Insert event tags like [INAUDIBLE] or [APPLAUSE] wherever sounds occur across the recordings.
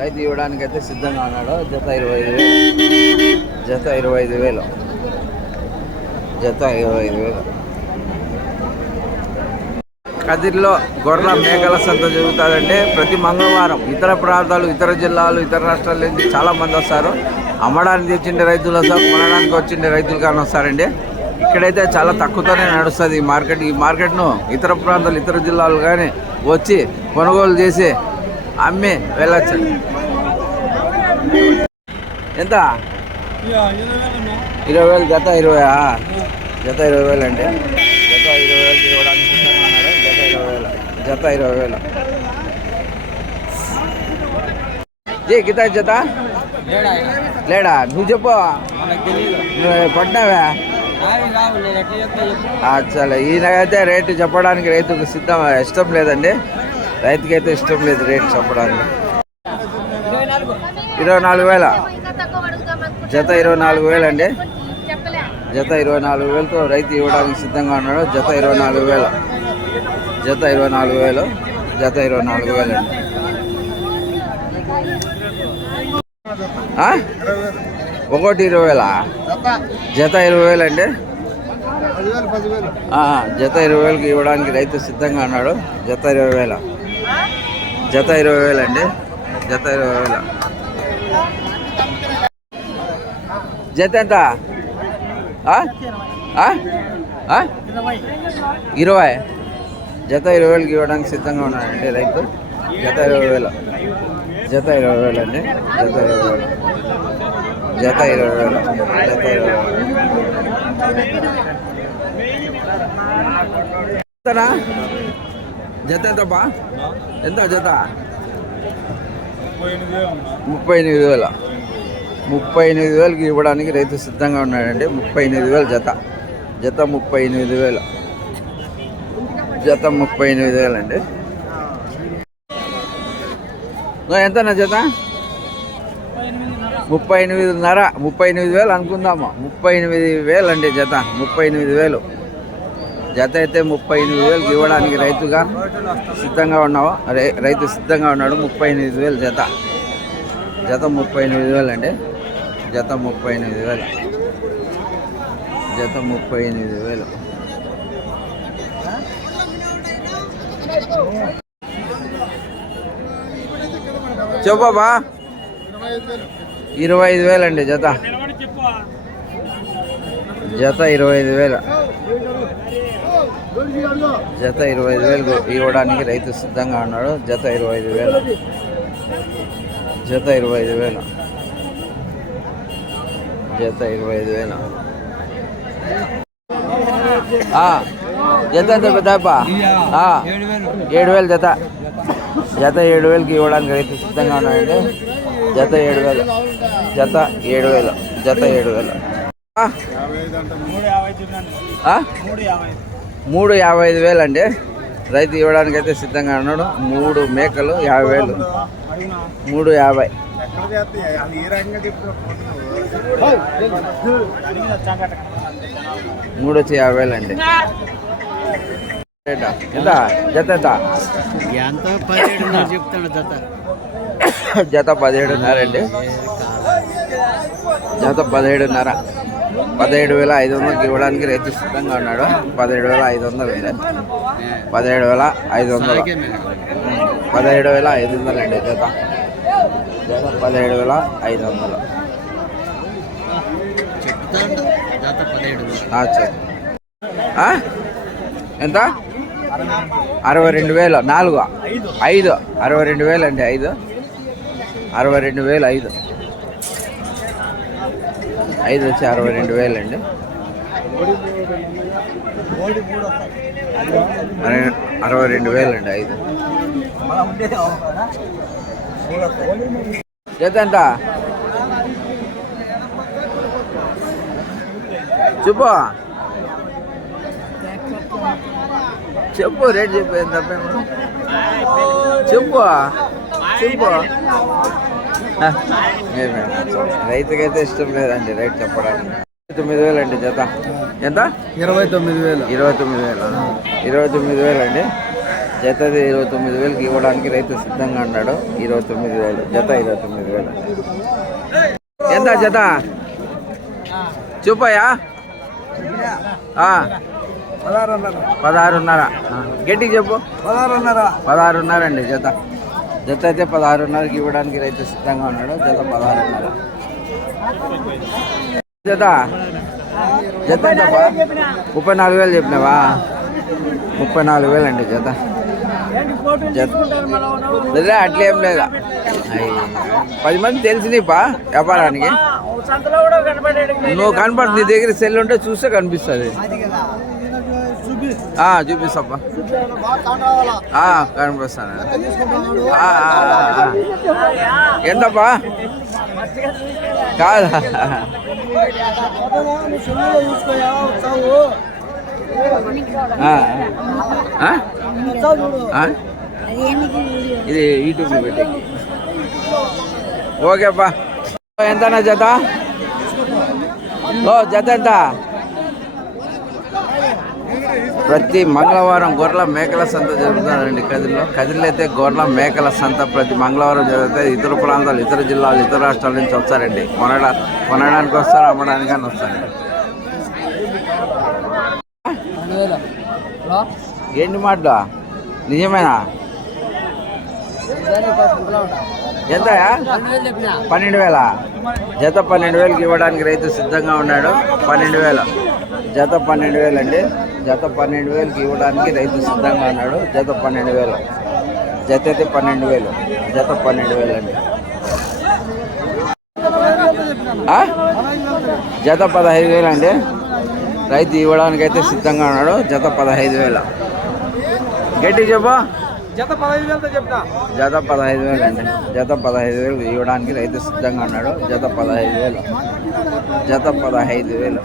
రైతు ఇవ్వడానికి అయితే సిద్ధంగా ఉన్నాడు. జత ఇరవై ఐదు వేలు. జత ఇరవై ఐదు వేలు. జత ఇరవై ఐదు వేలు. కదిరిలో గొర్రెల మేకల సంత జరుగుతుందంటే ప్రతి మంగళవారం ఇతర ప్రాంతాలు ఇతర జిల్లాలు ఇతర రాష్ట్రాల నుంచి చాలా మంది వస్తారు. అమ్మడానికి తెచ్చిండే రైతులు వస్తారు కొనడానికి వచ్చిండే రైతులు కానీ వస్తారండి. ఇక్కడైతే చాలా తక్కువతోనే నడుస్తుంది ఈ మార్కెట్. ఈ మార్కెట్ను ఇతర ప్రాంతాలు ఇతర జిల్లాలు కానీ వచ్చి కొనుగోలు చేసి అమ్మి వెళ్ళచ్చు. ఎంత? ఇరవై వేలు జత ఇరవై జత ఇరవై వేలు అండి జత ఇరవై వేలు ఇవ్వడానికి ఉన్నారు జత ఇరవై వేలు. జత ఇరవై వేలు. ఏ గిత జత లేడా నువ్వు చెప్పు. నువ్వు పట్టినావా? అచ్చలే ఈయనకైతే రేటు చెప్పడానికి రైతుకు సిద్ధం ఇష్టం లేదండి. రైతుకైతే ఇష్టం లేదు రేటు చెప్పడానికి. ఇరవై నాలుగు వేల జత ఇరవై నాలుగు వేలు అండి జత ఇరవై నాలుగు వేలతో రైతు ఇవ్వడానికి సిద్ధంగా ఉన్నాడు జత ఇరవై నాలుగు వేలు జత ఇరవై నాలుగు వేలు జత ఇరవై నాలుగు వేలు అండి ఒకటి ఇరవై వేలా జత ఇరవై వేలు అండి జత ఇరవై వేలకి ఇవ్వడానికి రైతు సిద్ధంగా ఉన్నాడు జత ఇరవై వేల జత ఇరవై వేలు అండి జత ఇరవై వేల జత ఎంత? ఆ? ఇరవై. జత ఇరవై వేలకి ఇవ్వడానికి సిద్ధంగా ఉన్నాడండి రైతు. జత ఇరవై వేలు. జత ఇరవై వేలు అండి. జత ఇరవై వేలు. జత ఇరవై వేలు. జత ఇరవై వేలు. జత ఎంతబ్బా? ఎంత జత? ముప్పై ఎనిమిది వేల. ముప్పై ఎనిమిది వేలకి ఇవ్వడానికి రైతు సిద్ధంగా ఉన్నాడండి ముప్పై ఎనిమిది వేలు జత జత ముప్పై ఎనిమిది వేలు జత ముప్పై ఎనిమిది వేలండి అండి ఎంతనా జత ముప్పై ఎనిమిదిన్నర ముప్పై ఎనిమిది వేలు అనుకుందాము ముప్పై ఎనిమిది వేలు అండి జత ముప్పై ఎనిమిది వేలు జత అయితే ముప్పై ఎనిమిది వేలకు ఇవ్వడానికి రైతుగా సిద్ధంగా ఉన్నావు రై- రైతు సిద్ధంగా ఉన్నాడు ముప్పై ఎనిమిది వేలు జత జత ముప్పై ఎనిమిది వేలు అండి జత ముప్పై ఎనిమిది వేలు. జత ముప్పై ఎనిమిది వేలు. చెప్పబా ఇరవై ఐదు వేలు అండి జత. జత ఇరవై ఐదు వేలు. జత ఇరవై ఐదు వేలు ఇవ్వడానికి రైతు సిద్ధంగా ఉన్నాడు. జత ఇరవై ఐదు వేలు. జత ఇరవై ఐదు వేలు. జత ఇరవై ఐదు వేలు. ఆ, జత ఎంత పెద్దప్ప ఆ, ఏడు వేలు జత. జత ఏడు వేలకి ఇవ్వడానికి అయితే సిద్ధంగా ఉన్నాడండి. జత ఏడు వేలు. జత ఏడు వేలు. జత ఏడు వేలు. ఆ? మూడు యాభై ఐదు వేలు అండి రైతు ఇవ్వడానికి అయితే సిద్ధంగా ఉన్నాడు. మూడు మేకలు యాభై వేలు. మూడు యాభై. మూడు వచ్చి యాభై వేలు అండి? ఎంత జత. ఎంత? ఎంత పదిహేడు చెప్తాను జత. జత పదిహేడున్నర అండి జత పదిహేడున్నర. పదిహేడు వేల ఐదు వందలకి ఇవ్వడానికి రైతు సిద్ధంగా ఉన్నాడు. పదిహేడు వేల ఐదు వందలు అండి పదిహేడు వేల ఐదు వందలు పదిహేడు వేల ఐదు వందలు అండి జత. పదిహేడు వేల ఐదు వందలు? ఎంత? అరవై రెండు వేలు నాలుగు. ఐదు. అరవై రెండు వేలు అండి ఐదు. అరవై రెండు వేలు ఐదు. ఐదు వచ్చి అరవై రెండు వేలు అండి. అరవై- అరవై రెండు వేలు అండి ఐదు. జత ఎంత చెప్పు. చెప్పు రేట్ చెప్పు ఎంత తప్పేమో. చెప్పు. చెప్పు. రైతుకైతే ఇష్టం లేదండి రైట్ చెప్పడానికి. తొమ్మిది వేలు అండి జత. ఎంత? ఇరవై తొమ్మిది వేలు. ఇరవై తొమ్మిది వేలు? ఇరవై తొమ్మిది వేలు అండి జతది ఇరవై తొమ్మిది వేలకి ఇవ్వడానికి రైతు సిద్ధంగా ఉన్నాడు. ఇరవై తొమ్మిది వేలు జత ఇరవై తొమ్మిది వేలు. ఎంత జత? చూపాయా పదహారున్నర. గట్టికి చెప్పు. పదహారున్నర అండి జత. జత అయితే పదహారున్నరకి ఇవ్వడానికి రైతు సిద్ధంగా ఉన్నాడు. జత పదహారున్నర. జత. జత ముప్పై నాలుగు వేలు చెప్పినావా? ముప్పై నాలుగు వేలు అండి జత. లేదా అట్లేం లేదా. అయ్యి, పది మంది తెలిసినీపా వ్యాపారానికి. నువ్వు కనపడు నీ దగ్గర సెల్ ఉంటే చూస్తే కనిపిస్తుంది. ఆ, కనిపిస్తాను. ఎంతప్పా? కాదా? [LAUGHS] ఇది యూట్యూబ్లో పెట్టి ఓకేపా ఎంతనా జత? ఓ జత ఎంత? ప్రతి మంగళవారం గొర్రెల మేకల సంత జరుగుతుందండి కదిరిలో కదిరిలో అయితే గొర్రెల మేకల సంత ప్రతి మంగళవారం జరుగుతుంది ఇతర ప్రాంతాలు ఇతర జిల్లాలు ఇతర రాష్ట్రాల నుంచి వస్తారండి. కొనడా కొనడానికి వస్తారు అమ్మడానికి వస్తారండి ఏంటి మాటలు? నిజమేనా? ఎంతయా? పన్నెండు వేల జత పన్నెండు వేలకి ఇవ్వడానికి రైతు సిద్ధంగా ఉన్నాడు. పన్నెండు వేలు. జత పన్నెండు వేలు అండి జత పన్నెండు వేలకి ఇవ్వడానికి రైతు సిద్ధంగా ఉన్నాడు. జత పన్నెండు వేలు. జత అయితే పన్నెండు వేలు. జత పన్నెండు వేలు అండి? జత పదహైదు వేలు అండి రైతు ఇవ్వడానికి అయితే సిద్ధంగా ఉన్నాడు. జత పదహైదు వేలు. గట్టి చెప్పు. జత పదహైదు వేలతో చెప్పిన జత పదహైదు వేలు అండి. జత పదహైదు వేలు ఇవ్వడానికి రైతు సిద్ధంగా ఉన్నాడు. జత పదహైదు వేలు. జత పదహైదు వేలు.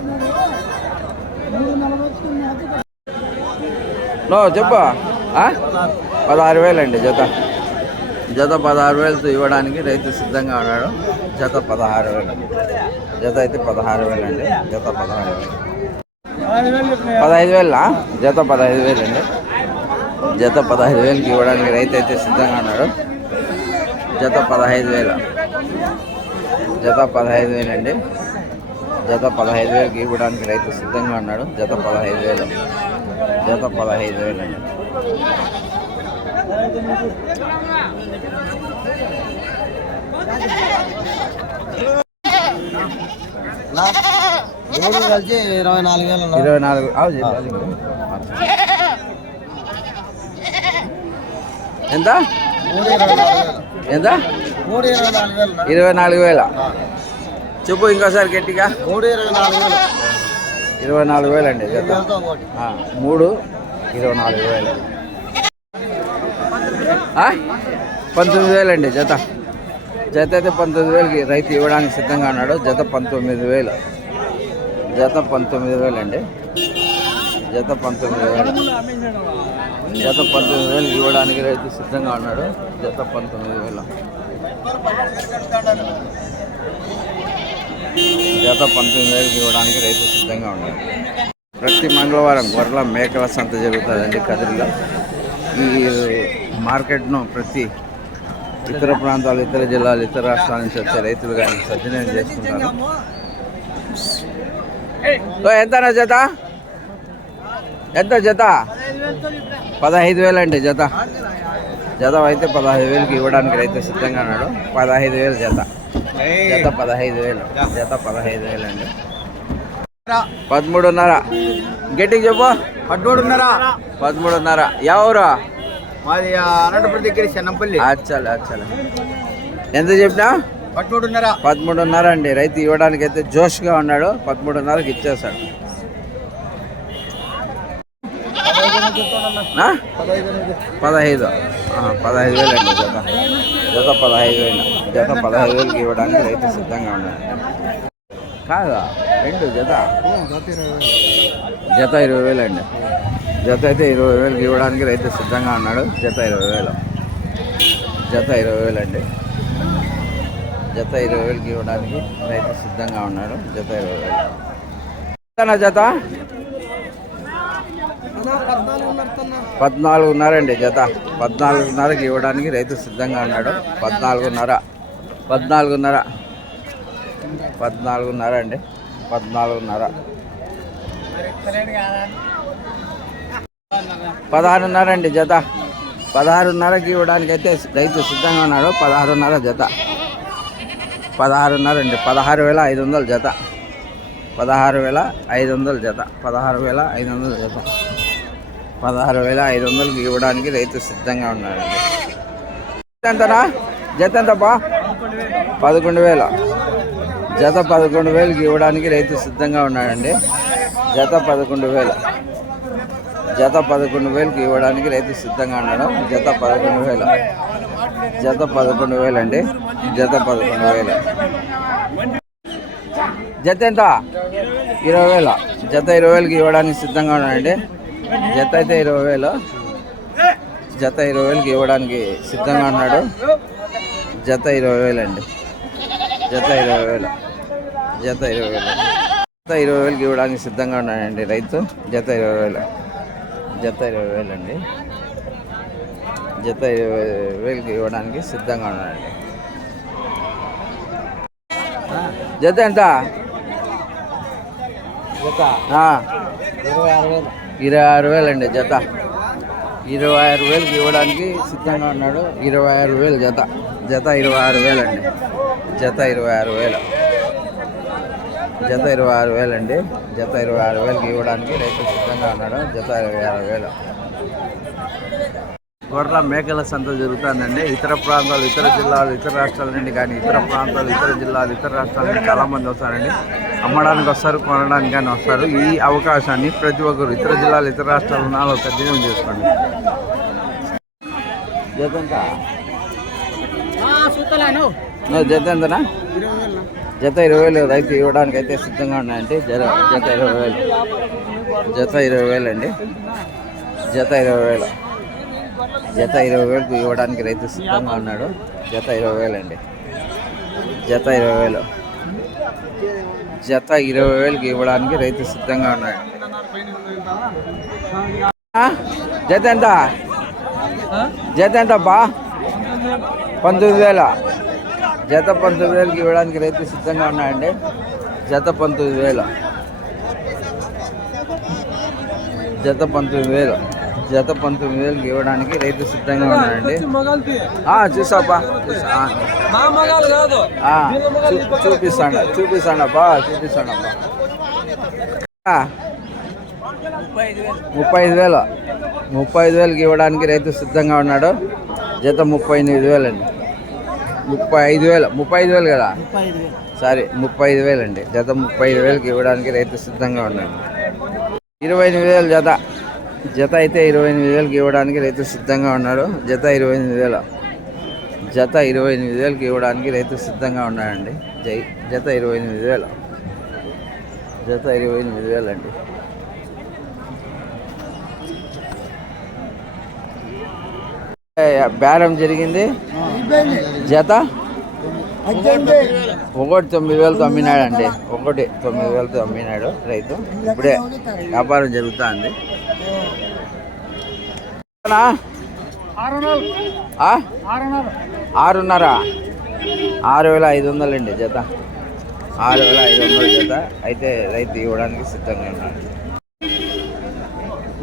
నో చెప్పు? పదహారు వేలు అండి జత. జత పదహారు వేలతో ఇవ్వడానికి రైతు సిద్ధంగా ఉన్నాడు. జత పదహారు వేలు. జత అయితే పదహారు వేలు అండి. జత పదహారు వేలు. పదహైదు వేలా జత పదహైదు వేలు అండి జత పదహైదు వేలకి ఇవ్వడానికి రైతు అయితే సిద్ధంగా ఉన్నాడు. జత పదహైదు వేల. జత పదహైదు వేలండి. జత పదహైదు వేలకి ఇవ్వడానికి రైతు సిద్ధంగా ఉన్నాడు. జత పదహైదు వేలు. జత పదహైదు వేలు అండి మూడు కలిసి ఇరవై నాలుగు వేలు ఇరవై నాలుగు ఎంత? ఎంత? మూడు ఇరవై నాలుగు వేలు ఇరవై నాలుగు వేల. చెప్పు ఇంకోసారి గట్టిగా. మూడు ఇరవై నాలుగు వేలు. ఇరవై నాలుగు వేలు అండి జత మూడు ఇరవై నాలుగు వేలు? పంతొమ్మిది వేలు అండి జత జత అయితే పంతొమ్మిది వేలకి రైతు ఇవ్వడానికి సిద్ధంగా ఉన్నాడు జత పంతొమ్మిది వేలు. జత పంతొమ్మిది వేలు అండి జత పంతొమ్మిది వేలు. జత పంతొమ్మిది వేలు ఇవ్వడానికి రైతు సిద్ధంగా ఉన్నాడు. జత పంతొమ్మిది వేలు. జత పంతొమ్మిది వేలు ఇవ్వడానికి రైతు సిద్ధంగా ఉన్నాడు. ప్రతి మంగళవారం గొర్రెల మేకల సంత జరుగుతుందండి కదిరిలో. ఈ మార్కెట్ను ప్రతి ఇతర ప్రాంతాలు ఇతర జిల్లాలు ఇతర రాష్ట్రాల నుంచి వచ్చే రైతులు కానీ సద్వినియోగం చేసుకుంటారు. ఓ, ఎంతనా జత? ఎంత జత? పదహైదు వేలు అండి జత. జత అయితే పదహైదు వేలకి ఇవ్వడానికి రైతు సిద్ధంగా ఉన్నాడు. పదహైదు వేలు జత. జత పదహైదు వేలు. జత పదహైదు వేలు అండి. పదమూడున్నర. గట్టిగా చెప్పు. పట్టుబడున్నారా పదమూడున్నర. ఎవరు? మాది అనంతపురం దగ్గర చెన్నంపల్లి. అచ్చలే అచ్చలే. ఎంత చెప్పినా? పదమూడున్నర. అండి రైతు ఇవ్వడానికి అయితే జోష్గా ఉన్నాడు. పదమూడున్నరకి ఇచ్చేస్తాడు? పదహైదు పదహైదు వేలు అండి జత. జత పదహైదు వేలు. జత పదహైదు వేలకి ఇవ్వడానికి రైతు సిద్ధంగా ఉన్నాడు. కాదా? రెండు జత. జత ఇరవై వేలు అండి. జత అయితే ఇరవై వేలకి ఇవ్వడానికి రైతు సిద్ధంగా ఉన్నాడు. జత ఇరవై వేలు. జత ఇరవై వేలు అండి. జత ఇరవై వేలకి ఇవ్వడానికి రైతు సిద్ధంగా ఉన్నాడు. జత ఇరవై వేలు. జత? పద్నాలుగున్నర అండి జత. పద్నాలుగున్నరకి ఇవ్వడానికి రైతు సిద్ధంగా ఉన్నాడు. పద్నాలుగున్నర. పద్నాలుగున్నర. పద్నాలుగున్నర అండి. పద్నాలుగున్నర. పదహారున్నర అండి జత. పదహారున్నరకి ఇవ్వడానికి అయితే రైతు సిద్ధంగా ఉన్నాడు. పదహారున్నర జత. పదహారున్నర అండి. పదహారు వేల ఐదు వందల జత. పదహారు వేల ఐదు వందల జత. పదహారు వేల ఐదు వందల జత. పదహారు వేల ఐదు వందలకి ఇవ్వడానికి రైతు సిద్ధంగా ఉన్నాడండి. ఎంతనా జత ఎంత పదకొండు వేల. జత పదకొండు వేలకి ఇవ్వడానికి రైతు సిద్ధంగా ఉన్నాడండి. జత పదకొండు వేల. జత పదకొండు వేలకి ఇవ్వడానికి రైతు సిద్ధంగా ఉన్నాడు. జత పదకొండు వేల. జత పదకొండు వేలు అండి జత పదకొండు వేలు. జత ఎంత? ఇరవై వేల. జత ఇరవై వేలకి ఇవ్వడానికి సిద్ధంగా ఉన్నాడండి. జత అయితే ఇరవై వేలు. జత ఇరవై వేలకి ఇవ్వడానికి సిద్ధంగా ఉన్నాడు. జత ఇరవై వేలు అండి జత ఇరవై వేలు. జత ఇరవై వేలు. జత ఇరవై వేలకి ఇవ్వడానికి సిద్ధంగా ఉన్నాడండి రైతు. జత ఇరవై వేలు. జత ఇరవై వేలు అండి జత ఇరవై వేలకి ఇవ్వడానికి సిద్ధంగా ఉన్నాడండి. జత ఎంత? ఆ, ఇరవై ఆరు వేలు. ఇరవై ఆరు వేలు అండి జత. ఇరవై ఆరు వేలకి ఇవ్వడానికి సిద్ధంగా ఉన్నాడు. ఇరవై ఆరు వేలు జత. జత ఇరవై ఆరు వేలు అండి జత ఇరవై ఆరు వేలు. జత ఇరవై ఆరు వేలు అండి జత ఇరవై ఆరు వేలకి ఇవ్వడానికి రైతు సిద్ధంగా ఉన్నాడు. జత ఇరవై ఆరు వేలు. గొర్రెల మేకల సంత జరుగుతుందండి. ఇతర ప్రాంతాలు ఇతర జిల్లాలు ఇతర రాష్ట్రాల నుండి కానీ ఇతర ప్రాంతాలు ఇతర జిల్లాలు ఇతర రాష్ట్రాల నుండి చాలా మంది వస్తారండి. అమ్మడానికి వస్తారు కొనడానికి కానీ వస్తారు. ఈ అవకాశాన్ని ప్రతి ఒక్కరు ఇతర జిల్లాలు ఇతర రాష్ట్రాల ఉన్న వాళ్ళు సద్వినియోగం చేసుకోండి. జత ఎంత? నో, జత జత ఇరవై వేలు రైతు ఇవ్వడానికి అయితే సిద్ధంగా ఉన్నాయండి. జర జత ఇరవై వేలు. జత ఇరవై వేలు అండి జత ఇరవై వేలు. జత ఇరవై వేలకు ఇవ్వడానికి రైతు సిద్ధంగా ఉన్నాడు. జత ఇరవై వేలు అండి జత ఇరవై వేలు. జత ఇరవై వేలకు ఇవ్వడానికి రైతు సిద్ధంగా ఉన్నాడు. జత ఎంత? జత ఎంత బా పంతొమ్మిది వేల. జత పంతొమ్మిది వేలకి ఇవ్వడానికి రైతు సిద్ధంగా ఉన్నాడండి. జత పంతొమ్మిది వేలు. జత పంతొమ్మిది వేలు. జత పంతొమ్మిది వేలకి ఇవ్వడానికి రైతు సిద్ధంగా ఉన్నాడండి. ఆ, చూసాపా చూసా ఆ. ఆ, చూ- చూపిస్తాను చూపిస్తానప్పా చూపిస్తానప్పా ఆ. ముప్పై ఐదు వేలు. ముప్పై ఐదు వేలకి ఇవ్వడానికి రైతు సిద్ధంగా ఉన్నాడు. జత ముప్పై ఎనిమిది వేలు అండి. ముప్పై ఐదు వేలు ముప్పై ఐదు వేలు కదా? సరే ముప్పై ఐదు వేలు అండి జత ముప్పై ఐదు వేలకి ఇవ్వడానికి రైతు సిద్ధంగా ఉన్నాడు. ఇరవై ఎనిమిది వేలు జత. జత అయితే ఇరవై ఎనిమిది వేలకి ఇవ్వడానికి రైతు సిద్ధంగా ఉన్నాడు. జత ఇరవై ఎనిమిది వేల. జత ఇరవై ఎనిమిది వేలకి ఇవ్వడానికి రైతు సిద్ధంగా ఉన్నాడండి. జై జత ఇరవై ఎనిమిది వేల. జత ఇరవై ఎనిమిది వేలండి. బేరం జరిగింది? జత? ఒకటి తొమ్మిది వేలతో అమ్మినాడండి. ఒకటి తొమ్మిది వేలతో అమ్మినాడు రైతు. ఇప్పుడే వ్యాపారం జరుగుతుంది. ఆరున్నర. ఆరు వేల ఐదు వందలండి జత. ఆరు వేల ఐదు వందల జత. అయితే రైతు ఇవ్వడానికి సిద్ధంగా ఉన్నాను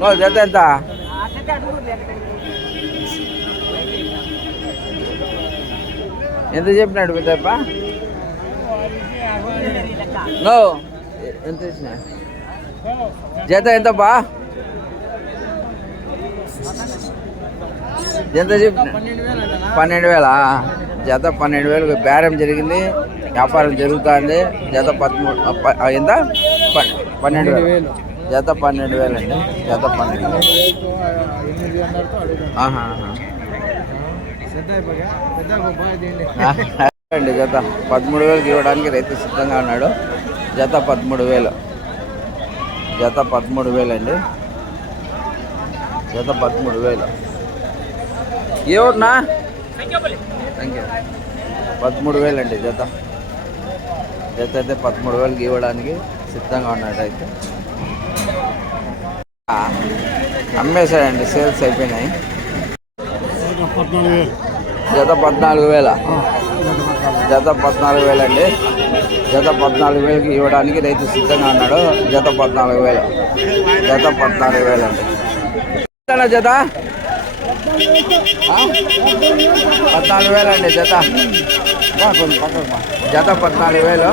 నో జత ఎంత? ఎంత చెప్పినాడు పెద్దప్ప? నో. ఎంత ఇచ్చిన జత ఎంతప్పా ఎంత చెప్పిన? పన్నెండు వేల? జత పన్నెండు వేలు బేరం జరిగింది. వ్యాపారం జరుగుతుంది. జత పదమూడు ఎంత? పన్నెండు వేలు. జత పన్నెండు వేలు. అండి జత పన్నెండు. అండి జత పదమూడు వేలకు ఇవ్వడానికి రైతు సిద్ధంగా ఉన్నాడు. జత పదమూడు వేలు. జత పదమూడు వేలు అండి జత పదమూడు వేలు. ఏ ఊరునా థ్యాంక్ యూ పదమూడు వేలు అండి జత. జత అయితే పదమూడు వేలకి ఇవ్వడానికి సిద్ధంగా ఉన్నాడు అయితే ఆ, అమ్మేశాడండి సేల్స్ అయిపోయినాయి. జత పద్నాలుగు వేల. జత పద్నాలుగు వేలు అండి. జత పద్నాలుగు వేలకి ఇవ్వడానికి రైతు సిద్ధంగా ఉన్నాడు. జత పద్నాలుగు వేలు. జత పద్నాలుగు వేలు అండి. ఎంతనా జత? పద్నాలుగు వేలు అండి జత. కొంచెం. జత పద్నాలుగు వేలు.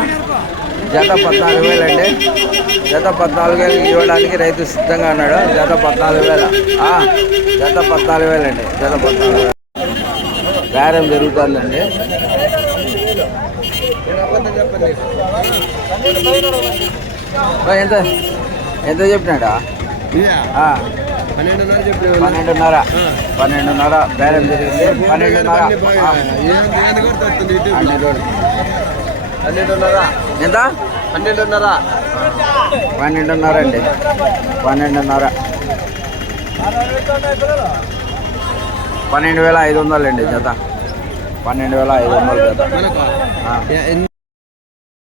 జత పద్నాలుగు వేలు అండి జత పద్నాలుగు వేలు ఇవ్వడానికి రైతు సిద్ధంగా ఉన్నాడు. జత పద్నాలుగు వేల. జత పద్నాలుగు వేలు అండి జత పద్నాలుగు వేలు. బేరం జరుగుతుందండి. ఎంత? ఎంత చెప్పినాడా? పన్నెండున్నర పన్నెండున్నర. బేరం జరిగింది. పన్నెండున్నర. పన్నెండున్నర. ఎంత? పన్నెండున్నర. పన్నెండున్నర అండి. పన్నెండున్నర. పన్నెండు వేల ఐదు వందలు అండి జత. పన్నెండు వేల ఐదు వందలు జత. ఆ.